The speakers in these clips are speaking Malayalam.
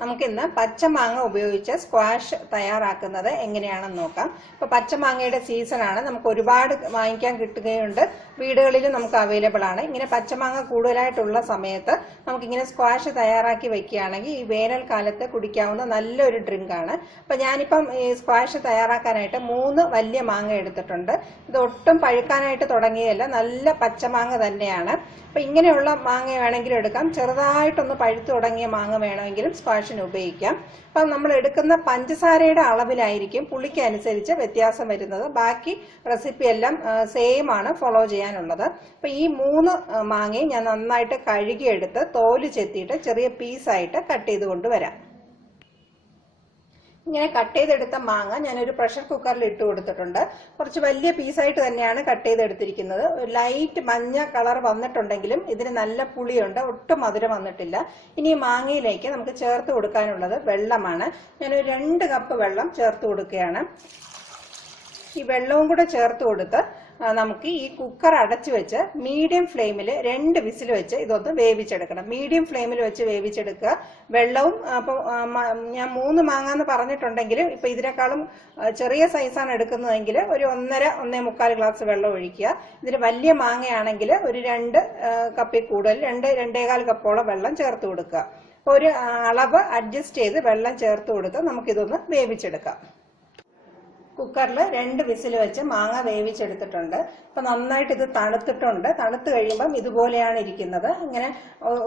നമുക്ക് ഇന്ന് പച്ചമാങ്ങ ഉപയോഗിച്ച് സ്ക്വാഷ് തയ്യാറാക്കുന്നത് എങ്ങനെയാണെന്ന് നോക്കാം. ഇപ്പോൾ പച്ചമാങ്ങയുടെ സീസണാണ്, നമുക്ക് ഒരുപാട് വാങ്ങിക്കാൻ കിട്ടുകയുണ്ട്, വീടുകളിലും നമുക്ക് അവൈലബിൾ ആണ്. ഇങ്ങനെ പച്ചമാങ്ങ കൂടുതലായിട്ടുള്ള സമയത്ത് നമുക്കിങ്ങനെ സ്ക്വാഷ് തയ്യാറാക്കി വെക്കുകയാണെങ്കിൽ ഈ വേനൽക്കാലത്ത് കുടിക്കാവുന്ന നല്ലൊരു ഡ്രിങ്കാണ്. അപ്പോൾ ഞാനിപ്പം ഈ സ്ക്വാഷ് തയ്യാറാക്കാനായിട്ട് 3 വലിയ മാങ്ങ എടുത്തിട്ടുണ്ട്. ഇത് ഒട്ടും പഴുക്കാനായിട്ട് തുടങ്ങിയതല്ല, നല്ല പച്ചമാങ്ങ തന്നെയാണ്. അപ്പോൾ ഇങ്ങനെയുള്ള മാങ്ങ വേണമെങ്കിലും എടുക്കാം, ചെറുതായിട്ടൊന്ന് പഴുത്തു തുടങ്ങിയ മാങ്ങ വേണമെങ്കിലും സ്ക്വാഷിന് ഉപയോഗിക്കാം. അപ്പം നമ്മൾ എടുക്കുന്ന പഞ്ചസാരയുടെ അളവിലായിരിക്കും പുളിക്ക് അനുസരിച്ച് വ്യത്യാസം വരുന്നത്. ബാക്കി റെസിപ്പി എല്ലാം സെയിം ആണ് ഫോളോ ചെയ്യാനുള്ളത്. അപ്പം ഈ 3 മാങ്ങയും ഞാൻ നന്നായിട്ട് കഴുകിയെടുത്ത് തോല് ചെത്തിയിട്ട് ചെറിയ പീസായിട്ട് കട്ട് ചെയ്ത് കൊണ്ടുവരാം. ഇങ്ങനെ കട്ട് ചെയ്തെടുത്ത മാങ്ങ ഞാനൊരു പ്രഷർ കുക്കറിൽ ഇട്ട് കൊടുത്തിട്ടുണ്ട്. കുറച്ച് വലിയ പീസായിട്ട് തന്നെയാണ് കട്ട് ചെയ്തെടുത്തിരിക്കുന്നത്. ലൈറ്റ് മഞ്ഞ കളർ വന്നിട്ടുണ്ടെങ്കിലും ഇതിന് നല്ല പുളിയുണ്ട്, ഒട്ടും മധുരം വന്നിട്ടില്ല. ഇനി ഈ മാങ്ങയിലേക്ക് നമുക്ക് ചേർത്ത് കൊടുക്കാനുള്ളത് വെള്ളമാണ്. ഞാനൊരു 2 കപ്പ് വെള്ളം ചേർത്ത് കൊടുക്കുകയാണ്. ഈ വെള്ളവും കൂടെ ചേർത്ത് കൊടുത്ത് നമുക്ക് ഈ കുക്കർ അടച്ചു വെച്ച് മീഡിയം ഫ്ലെയിമിൽ 2 വിസിൽ വെച്ച് ഇതൊന്ന് വേവിച്ചെടുക്കണം. മീഡിയം ഫ്ലെയിമിൽ വെച്ച് വേവിച്ചെടുക്കുക. വെള്ളവും അപ്പോൾ ഞാൻ 3 മാങ്ങ എന്ന് പറഞ്ഞിട്ടുണ്ടെങ്കിലും ഇപ്പൊ ഇതിനേക്കാളും ചെറിയ സൈസാണ് എടുക്കുന്നതെങ്കിൽ ഒരു 1.5 ഗ്ലാസ് വെള്ളം ഒഴിക്കുക. ഇതിന് വലിയ മാങ്ങയാണെങ്കിൽ ഒരു 2 കപ്പിൽ കൂടുതൽ 2-2.25 കപ്പോളം വെള്ളം ചേർത്ത് കൊടുക്കുക. ഒരു അളവ് അഡ്ജസ്റ്റ് ചെയ്ത് വെള്ളം ചേർത്ത് കൊടുത്ത് നമുക്കിതൊന്ന് വേവിച്ചെടുക്കാം. കുക്കറിൽ 2 വിസിൽ വെച്ച് മാങ്ങ വേവിച്ചെടുത്തിട്ടുണ്ട്. ഇപ്പൊ നന്നായിട്ട് ഇത് തണുത്തിട്ടുണ്ട്. തണുത്ത് കഴിയുമ്പം ഇതുപോലെയാണ് ഇരിക്കുന്നത്. ഇങ്ങനെ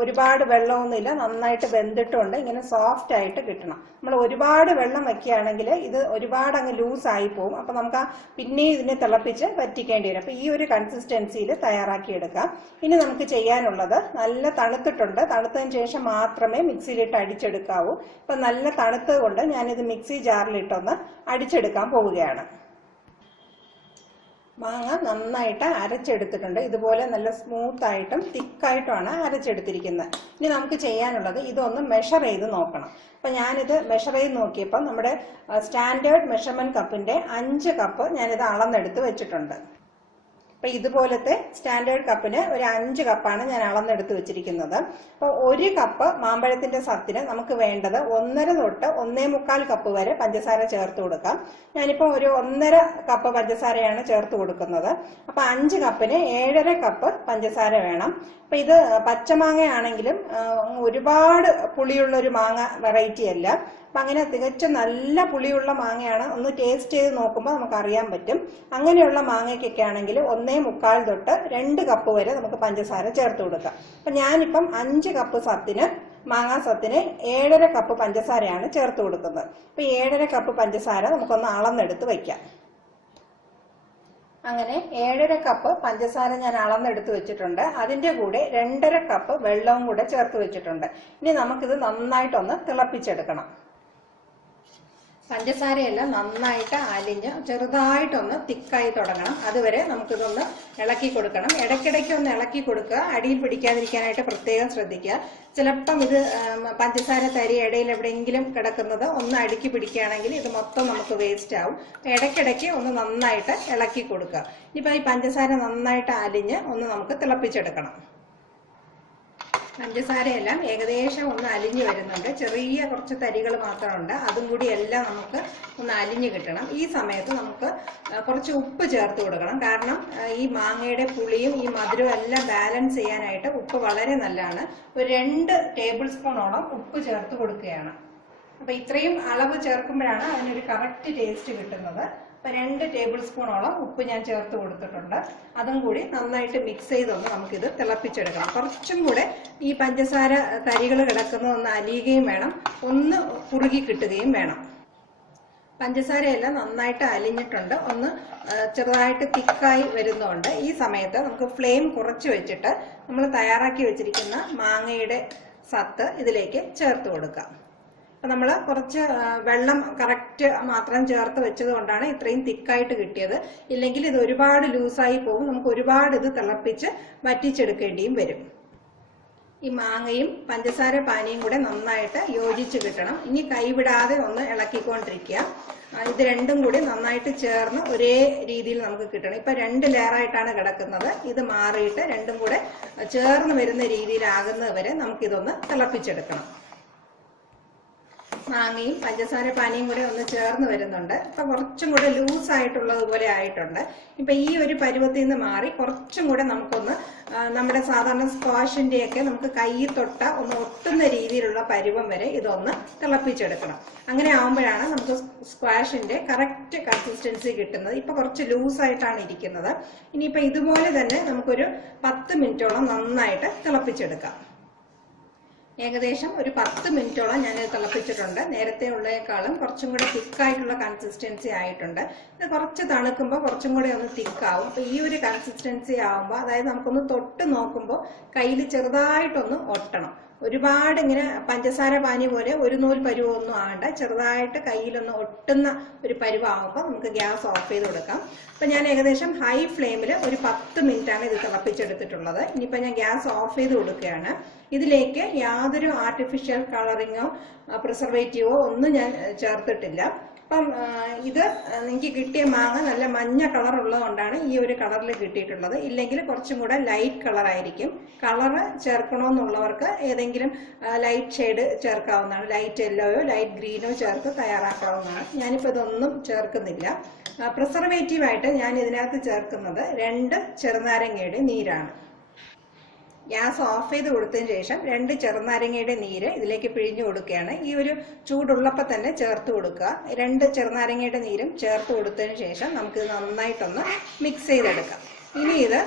ഒരുപാട് വെള്ളമൊന്നുമില്ല, നന്നായിട്ട് വെന്തിട്ടുണ്ട്. ഇങ്ങനെ സോഫ്റ്റ് ആയിട്ട് കിട്ടണം. നമ്മൾ ഒരുപാട് വെള്ളം വെക്കുകയാണെങ്കിൽ ഇത് ഒരുപാട് അങ്ങ് ലൂസായി പോകും. അപ്പൊ നമുക്ക് പിന്നെയും ഇതിനെ തിളപ്പിച്ച് വറ്റിക്കേണ്ടി വരും. അപ്പൊ ഈ ഒരു കൺസിസ്റ്റൻസിയിൽ തയ്യാറാക്കി എടുക്കാം. ഇനി നമുക്ക് ചെയ്യാനുള്ളത്, നല്ല തണുത്തിട്ടുണ്ട്, തണുത്തതിന് ശേഷം മാത്രമേ മിക്സിയിലിട്ട് അടിച്ചെടുക്കാവൂ. ഇപ്പൊ നല്ല തണുത്തത് കൊണ്ട് ഞാനിത് മിക്സി ജാറിലിട്ടൊന്ന് അടിച്ചെടുക്കാൻ പോവുകയാണ്. മാങ്ങ നന്നായിട്ട് അരച്ചെടുത്തിട്ടുണ്ട്. ഇതുപോലെ നല്ല സ്മൂത്ത് ആയിട്ടും തിക്കായിട്ടുമാണ് അരച്ചെടുത്തിരിക്കുന്നത്. ഇനി നമുക്ക് ചെയ്യാനുള്ളത് ഇതൊന്ന് മെഷർ ചെയ്ത് നോക്കണം. അപ്പൊ ഞാനിത് മെഷർ ചെയ്ത് നോക്കിയപ്പോൾ നമ്മുടെ സ്റ്റാൻഡേർഡ് മെഷർമെന്റ് കപ്പിന്റെ 5 കപ്പ് ഞാനിത് അളന്നെടുത്ത് വെച്ചിട്ടുണ്ട്. അപ്പൊ ഇതുപോലത്തെ സ്റ്റാൻഡേർഡ് കപ്പിന് ഒരു 5 കപ്പാണ് ഞാൻ അളന്നെടുത്ത് വെച്ചിരിക്കുന്നത്. അപ്പൊ 1 കപ്പ് മാമ്പഴത്തിന്റെ സത്തിന് നമുക്ക് വേണ്ടത് 1.5 തൊട്ട് 1.25 കപ്പ് വരെ പഞ്ചസാര ചേർത്ത് കൊടുക്കാം. ഞാനിപ്പോ ഒരു 1.5 കപ്പ് പഞ്ചസാരയാണ് ചേർത്ത് കൊടുക്കുന്നത്. അപ്പൊ 5 കപ്പിന് 7.5 കപ്പ് പഞ്ചസാര വേണം. അപ്പൊ ഇത് പച്ചമാങ്ങയാണെങ്കിലും ഒരുപാട് പുളിയുള്ള ഒരു മാങ്ങ വെറൈറ്റി അല്ല. അപ്പൊ അങ്ങനെ തികച്ചും നല്ല പുളിയുള്ള മാങ്ങയാണ്. ഒന്ന് ടേസ്റ്റ് ചെയ്ത് നോക്കുമ്പോൾ നമുക്ക് അറിയാൻ പറ്റും. അങ്ങനെയുള്ള മാങ്ങയ്ക്കൊക്കെ ആണെങ്കിൽ 1.25 തൊട്ട് 2 കപ്പ് വരെ നമുക്ക് പഞ്ചസാര ചേർത്ത് കൊടുക്കാം. അപ്പൊ ഞാനിപ്പം 5 കപ്പ് സത്തിന്, മാങ്ങാ സത്തിന് 7.5 കപ്പ് പഞ്ചസാരയാണ് ചേർത്ത് കൊടുക്കുന്നത്. അപ്പൊ 7.5 കപ്പ് പഞ്ചസാര നമുക്കൊന്ന് അളന്നെടുത്ത് വയ്ക്കാം. അങ്ങനെ 7.5 കപ്പ് പഞ്ചസാര ഞാൻ അളന്നെടുത്ത് വെച്ചിട്ടുണ്ട്. അതിന്റെ കൂടെ 2.5 കപ്പ് വെള്ളവും കൂടെ ചേർത്ത് വെച്ചിട്ടുണ്ട്. ഇനി നമുക്കിത് നന്നായിട്ടൊന്ന് തിളപ്പിച്ചെടുക്കണം. പഞ്ചസാരയെല്ലാം നന്നായിട്ട് അലിഞ്ഞ് ചെറുതായിട്ടൊന്ന് തിക്കായി തുടങ്ങണം. അതുവരെ നമുക്കിതൊന്ന് ഇളക്കി കൊടുക്കണം. ഇടയ്ക്കിടയ്ക്ക് ഒന്ന് ഇളക്കി കൊടുക്കുക. അടിയിൽ പിടിക്കാതിരിക്കാനായിട്ട് പ്രത്യേകം ശ്രദ്ധിക്കുക. ചിലപ്പം ഇത് പഞ്ചസാര തരി ഇടയിൽ എവിടെയെങ്കിലും കിടക്കുന്നത് ഒന്ന് അടുക്കി പിടിക്കുകയാണെങ്കിൽ ഇത് മൊത്തം നമുക്ക് വേസ്റ്റ് ആവും. ഇടയ്ക്കിടയ്ക്ക് ഒന്ന് നന്നായിട്ട് ഇളക്കി കൊടുക്കുക. ഇനിയിപ്പോൾ ഈ പഞ്ചസാര നന്നായിട്ട് അലിഞ്ഞ് ഒന്ന് നമുക്ക് തിളപ്പിച്ചെടുക്കണം. പഞ്ചസാരയെല്ലാം ഏകദേശം ഒന്ന് അലിഞ്ഞു വരുന്നുണ്ട്. ചെറിയ കുറച്ച് തരികൾ മാത്രമുണ്ട്. അതും കൂടി എല്ലാം നമുക്ക് ഒന്ന് അലിഞ്ഞു കിട്ടണം. ഈ സമയത്ത് നമുക്ക് കുറച്ച് ഉപ്പ് ചേർത്ത് കൊടുക്കണം. കാരണം ഈ മാങ്ങയുടെ പുളിയും ഈ മധുരവും എല്ലാം ബാലൻസ് ചെയ്യാനായിട്ട് ഉപ്പ് വളരെ നല്ലതാണ്. ഒരു 2 ടേബിൾ സ്പൂണോളം ഉപ്പ് ചേർത്ത് കൊടുക്കുകയാണ്. അപ്പൊ ഇത്രയും അളവ് ചേർക്കുമ്പോഴാണ് അതിനൊരു കറക്റ്റ് ടേസ്റ്റ് കിട്ടുന്നത്. അപ്പൊ 2 ടേബിൾ സ്പൂണോളം ഉപ്പ് ഞാൻ ചേർത്ത് കൊടുത്തിട്ടുണ്ട്. അതും കൂടി നന്നായിട്ട് മിക്സ് ചെയ്തൊന്ന് നമുക്കിത് തിളപ്പിച്ചെടുക്കണം. കുറച്ചും കൂടെ ഈ പഞ്ചസാര തരികൾ കിടക്കുന്ന ഒന്ന് അലിയുകയും വേണം, ഒന്ന് കുറുകി കിട്ടുകയും വേണം. പഞ്ചസാരയെല്ലാം നന്നായിട്ട് അലിഞ്ഞിട്ടുണ്ട്, ഒന്ന് ചെറുതായിട്ട് തിക്കായി വരുന്നുണ്ട്. ഈ സമയത്ത് നമുക്ക് ഫ്ലെയിം കുറച്ച് വെച്ചിട്ട് നമ്മൾ തയ്യാറാക്കി വെച്ചിരിക്കുന്ന മാങ്ങയുടെ സത്ത് ഇതിലേക്ക് ചേർത്ത് കൊടുക്കാം. അപ്പൊ നമ്മൾ കുറച്ച് വെള്ളം കറക്റ്റ് മാത്രം ചേർത്ത് വെച്ചത് കൊണ്ടാണ് ഇത്രയും തിക്കായിട്ട് കിട്ടിയത്. ഇല്ലെങ്കിൽ ഇത് ഒരുപാട് ലൂസായി പോകും. നമുക്ക് ഒരുപാട് ഇത് തിളപ്പിച്ച് വറ്റിച്ചെടുക്കേണ്ടിയും വരും. ഈ മാങ്ങയും പഞ്ചസാര പാനിയും കൂടെ നന്നായിട്ട് യോജിച്ച് കിട്ടണം. ഇനി കൈവിടാതെ ഒന്ന് ഇളക്കിക്കൊണ്ടിരിക്കുക. ഇത് രണ്ടും കൂടി നന്നായിട്ട് ചേർന്ന് ഒരേ രീതിയിൽ നമുക്ക് കിട്ടണം. ഇപ്പൊ 2 ലെയറായിട്ടാണ് കിടക്കുന്നത്. ഇത് മാറിയിട്ട് രണ്ടും കൂടെ ചേർന്ന് വരുന്ന രീതിയിലാകുന്നത് വരെ നമുക്കിതൊന്ന് തിളപ്പിച്ചെടുക്കണം. മാങ്ങയും പഞ്ചസാര പാനിയും കൂടെ ഒന്ന് ചേർന്ന് വരുന്നുണ്ട്. ഇപ്പൊ കുറച്ചും കൂടെ ലൂസ് ആയിട്ടുള്ളത് പോലെ ആയിട്ടുണ്ട്. ഇപ്പൊ ഈ ഒരു പരുവത്തിൽ നിന്ന് മാറി കുറച്ചും കൂടെ നമുക്കൊന്ന് നമ്മുടെ സാധാരണ സ്ക്വാഷിന്റെയൊക്കെ നമുക്ക് കൈ തൊട്ട ഒന്ന് ഒട്ടുന്ന രീതിയിലുള്ള പരുവം വരെ ഇതൊന്ന് തിളപ്പിച്ചെടുക്കണം. അങ്ങനെ ആവുമ്പോഴാണ് നമുക്ക് സ്ക്വാഷിന്റെ കറക്റ്റ് കൺസിസ്റ്റൻസി കിട്ടുന്നത്. ഇപ്പൊ കുറച്ച് ലൂസായിട്ടാണ് ഇരിക്കുന്നത്. ഇനിയിപ്പോ ഇതുപോലെ തന്നെ നമുക്കൊരു 10 മിനിറ്റോളം നന്നായിട്ട് തിളപ്പിച്ചെടുക്കാം. ഏകദേശം ഒരു 10 മിനിറ്റോളം ഞാൻ തിളപ്പിച്ചിട്ടുണ്ട്. നേരത്തെ ഉള്ളതിനേക്കാളും കുറച്ചും കൂടെ തിക്കായിട്ടുള്ള കൺസിസ്റ്റൻസി ആയിട്ടുണ്ട്. ഇത് കുറച്ച് തണുക്കുമ്പോൾ കുറച്ചും കൂടെ ഒന്ന് തിക്കാവും. അപ്പൊ ഈ ഒരു കൺസിസ്റ്റൻസി ആവുമ്പോൾ, അതായത് നമുക്കൊന്ന് തൊട്ട് നോക്കുമ്പോൾ കയ്യിൽ ചെറുതായിട്ടൊന്ന് ഒട്ടണം. ഒരുപാട് ഇങ്ങനെ പഞ്ചസാര പാനി പോലെ ഒരു നൂൽ പരുവൊന്നും ആകണ്ട, ചെറുതായിട്ട് കയ്യിലൊന്ന് ഒട്ടുന്ന ഒരു പരുവാകുമ്പോൾ നമുക്ക് ഗ്യാസ് ഓഫ് ചെയ്ത് കൊടുക്കാം. അപ്പൊ ഞാൻ ഏകദേശം ഹൈ ഫ്ലെയിമിൽ ഒരു 10 മിനിറ്റാണ് ഇത് തിളപ്പിച്ചെടുത്തിട്ടുള്ളത്. ഇനിയിപ്പോ ഞാൻ ഗ്യാസ് ഓഫ് ചെയ്ത് കൊടുക്കുകയാണ്. ഇതിലേക്ക് യാതൊരു ആർട്ടിഫിഷ്യൽ കളറിങ്ങോ പ്രിസർവേറ്റീവോ ഒന്നും ഞാൻ ചേർത്തിട്ടില്ല. അപ്പം ഇത് എനിക്ക് കിട്ടിയ മാങ്ങ നല്ല മഞ്ഞ കളർ ഉള്ളതുകൊണ്ടാണ് ഈ ഒരു കളറിൽ കിട്ടിയിട്ടുള്ളത്. ഇല്ലെങ്കിൽ കുറച്ചും കൂടെ ലൈറ്റ് കളർ ആയിരിക്കും. കളറ് ചേർക്കണമെന്നുള്ളവർക്ക് ഏതെങ്കിലും ലൈറ്റ് ഷെയ്ഡ് ചേർക്കാവുന്നതാണ്. ലൈറ്റ് യെല്ലോയോ ലൈറ്റ് ഗ്രീനോ ചേർത്ത് തയ്യാറാക്കാവുന്നതാണ്. ഞാനിപ്പോൾ ഇതൊന്നും ചേർക്കുന്നില്ല. പ്രിസർവേറ്റീവായിട്ട് ഞാൻ ഇതിനകത്ത് ചേർക്കുന്നത് 2 ചെറുനാരങ്ങയുടെ നീരാണ്. ഗ്യാസ് ഓഫ് ചെയ്ത് കൊടുത്തതിന് ശേഷം 2 ചെറുനാരങ്ങയുടെ നീര് ഇതിലേക്ക് പിഴിഞ്ഞു കൊടുക്കുകയാണ്. ഈ ഒരു ചൂടുള്ളപ്പോൾ തന്നെ ചേർത്ത് കൊടുക്കുക. 2 ചെറുനാരങ്ങയുടെ നീരും ചേർത്ത് കൊടുത്തതിന് ശേഷം നമുക്ക് നന്നായിട്ടൊന്ന് മിക്സ് ചെയ്തെടുക്കാം. ഇനി ഇത്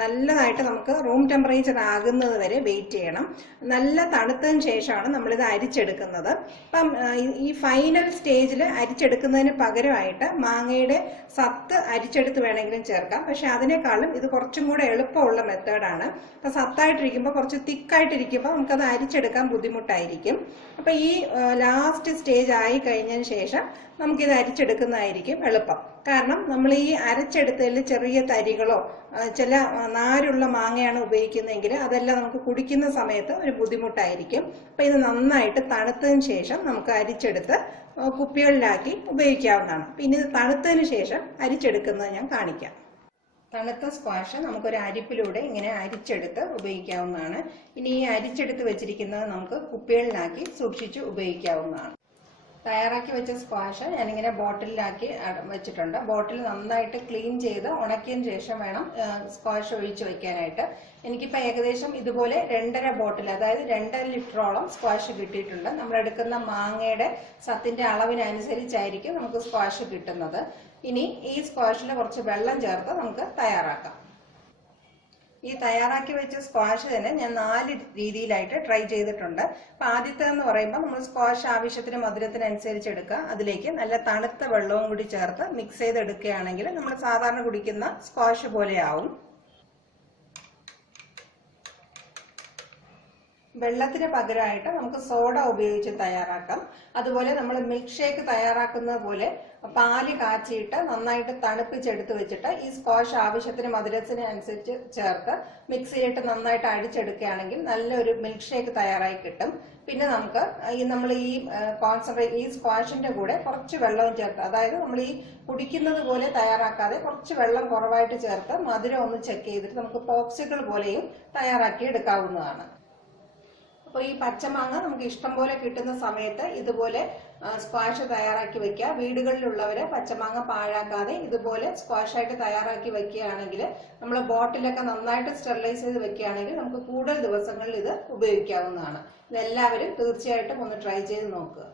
നല്ലതായിട്ട് നമുക്ക് റൂം ടെമ്പറേച്ചർ ആകുന്നത് വരെ വെയിറ്റ് ചെയ്യണം. നല്ല തണുത്തതിന് ശേഷമാണ് നമ്മളിത് അരിച്ചെടുക്കുന്നത്. അപ്പം ഈ ഫൈനൽ സ്റ്റേജിൽ അരിച്ചെടുക്കുന്നതിന് പകരമായിട്ട് മാങ്ങയുടെ സത്ത് അരിച്ചെടുത്ത് വേണമെങ്കിലും ചേർക്കാം. പക്ഷെ അതിനേക്കാളും ഇത് കുറച്ചും കൂടെ എളുപ്പമുള്ള മെത്തേഡാണ്. അപ്പൊ സത്തായിട്ടിരിക്കുമ്പോൾ കുറച്ച് തിക്കായിട്ടിരിക്കുമ്പോൾ നമുക്കത് അരിച്ചെടുക്കാൻ ബുദ്ധിമുട്ടായിരിക്കും. അപ്പൊ ഈ ലാസ്റ്റ് സ്റ്റേജ് ആയി കഴിഞ്ഞതിന് ശേഷം നമുക്കിത് അരിച്ചെടുക്കുന്നതായിരിക്കും എളുപ്പം. കാരണം നമ്മൾ ഈ അരച്ചെടുത്തതിൽ ചെറിയ തരികളോ ചില നാരുള്ള മാങ്ങയാണ് ഉപയോഗിക്കുന്നതെങ്കിൽ അതെല്ലാം നമുക്ക് കുടിക്കുന്ന സമയത്ത് ഒരു ബുദ്ധിമുട്ടായിരിക്കും. അപ്പൊ ഇത് നന്നായിട്ട് തണുത്തതിന് ശേഷം നമുക്ക് അരിച്ചെടുത്ത് കുപ്പികളിലാക്കി ഉപയോഗിക്കാവുന്നതാണ്. പിന്നെ ഇത് തണുത്തതിന് ശേഷം അരിച്ചെടുക്കുന്നത് ഞാൻ കാണിക്കാം. തണുത്ത സ്ക്വാഷ് നമുക്കൊരു അരിപ്പിലൂടെ ഇങ്ങനെ അരിച്ചെടുത്ത് ഉപയോഗിക്കാവുന്നതാണ്. ഇനി ഈ അരിച്ചെടുത്ത് വെച്ചിരിക്കുന്നത് നമുക്ക് കുപ്പികളിലാക്കി സൂക്ഷിച്ച് ഉപയോഗിക്കാവുന്നതാണ്. തയ്യാറാക്കി വെച്ച സ്ക്വാഷ് ഞാനിങ്ങനെ ബോട്ടിലാക്കി വെച്ചിട്ടുണ്ട്. ബോട്ടിൽ നന്നായിട്ട് ക്ലീൻ ചെയ്ത് ഉണക്കിയതിന് ശേഷം വേണം സ്ക്വാഷ് ഒഴിച്ച് വെക്കാനായിട്ട്. എനിക്കിപ്പോൾ ഏകദേശം ഇതുപോലെ 2.5 ബോട്ടിൽ, അതായത് 2 ലിറ്ററോളം സ്ക്വാഷ് കിട്ടിയിട്ടുണ്ട്. നമ്മൾ എടുക്കുന്ന മാങ്ങയുടെ സത്തിന്റെ അളവിനനുസരിച്ചായിരിക്കും നമുക്ക് സ്ക്വാഷ് കിട്ടുന്നത്. ഇനി ഈ സ്ക്വാഷിൽ കുറച്ച് വെള്ളം ചേർത്ത് നമുക്ക് തയ്യാറാക്കാം. ഈ തയ്യാറാക്കി വെച്ച സ്ക്വാഷ് തന്നെ ഞാൻ 4 രീതിയിലായിട്ട് ട്രൈ ചെയ്തിട്ടുണ്ട്. അപ്പൊ ആദ്യത്തെ എന്ന് പറയുമ്പോൾ നമ്മൾ സ്ക്വാഷ് ആവശ്യത്തിന് മധുരത്തിനനുസരിച്ച് എടുക്കുക. അതിലേക്ക് നല്ല തണുത്ത വെള്ളവും കൂടി ചേർത്ത് മിക്സ് ചെയ്തെടുക്കുകയാണെങ്കിൽ നമ്മൾ സാധാരണ കുടിക്കുന്ന സ്ക്വാഷ് പോലെയാവും. വെള്ളത്തിന് പകരമായിട്ട് നമുക്ക് സോഡ ഉപയോഗിച്ച് തയ്യാറാക്കാം. അതുപോലെ നമ്മൾ മിൽക്ക് ഷേക്ക് തയ്യാറാക്കുന്നത് പോലെ പാല് കാച്ചിയിട്ട് നന്നായിട്ട് തണുപ്പിച്ചെടുത്ത് വെച്ചിട്ട് ഈ സ്ക്വാഷ് ആവശ്യത്തിന് മധുരത്തിന് അനുസരിച്ച് ചേർത്ത് മിക്സിയിലിട്ട് നന്നായിട്ട് അടിച്ചെടുക്കുകയാണെങ്കിൽ നല്ലൊരു മിൽക്ക് ഷേക്ക് തയ്യാറായി കിട്ടും. പിന്നെ നമുക്ക് നമ്മൾ ഈ സ്ക്വാഷിന്റെ കൂടെ കുറച്ച് വെള്ളവും ചേർത്ത്, അതായത് നമ്മൾ ഈ കുടിക്കുന്നത് പോലെ തയ്യാറാക്കാതെ കുറച്ച് വെള്ളം കുറവായിട്ട് ചേർത്ത് മധുരം ഒന്ന് ചെക്ക് ചെയ്തിട്ട് നമുക്ക് പോപ്സിക്കിൾ പോലെയും തയ്യാറാക്കി എടുക്കാവുന്നതാണ്. അപ്പോൾ ഈ പച്ചമാങ്ങ നമുക്ക് ഇഷ്ടം പോലെ കിട്ടുന്ന സമയത്ത് ഇതുപോലെ സ്ക്വാഷ് തയ്യാറാക്കി വെക്കുക. വീടുകളിലുള്ളവര് പച്ചമാങ്ങ പാഴാക്കാതെ ഇതുപോലെ സ്ക്വാഷായിട്ട് തയ്യാറാക്കി വെക്കുകയാണെങ്കിൽ നമ്മൾ ബോട്ടിലൊക്കെ നന്നായിട്ട് സ്റ്റെറിലൈസ് ചെയ്ത് വെക്കുകയാണെങ്കിൽ നമുക്ക് കൂടുതൽ ദിവസങ്ങളിൽ ഇത് ഉപയോഗിക്കാവുന്നതാണ്. ഇതെല്ലാവരും തീർച്ചയായിട്ടും ഒന്ന് ട്രൈ ചെയ്ത് നോക്കുക.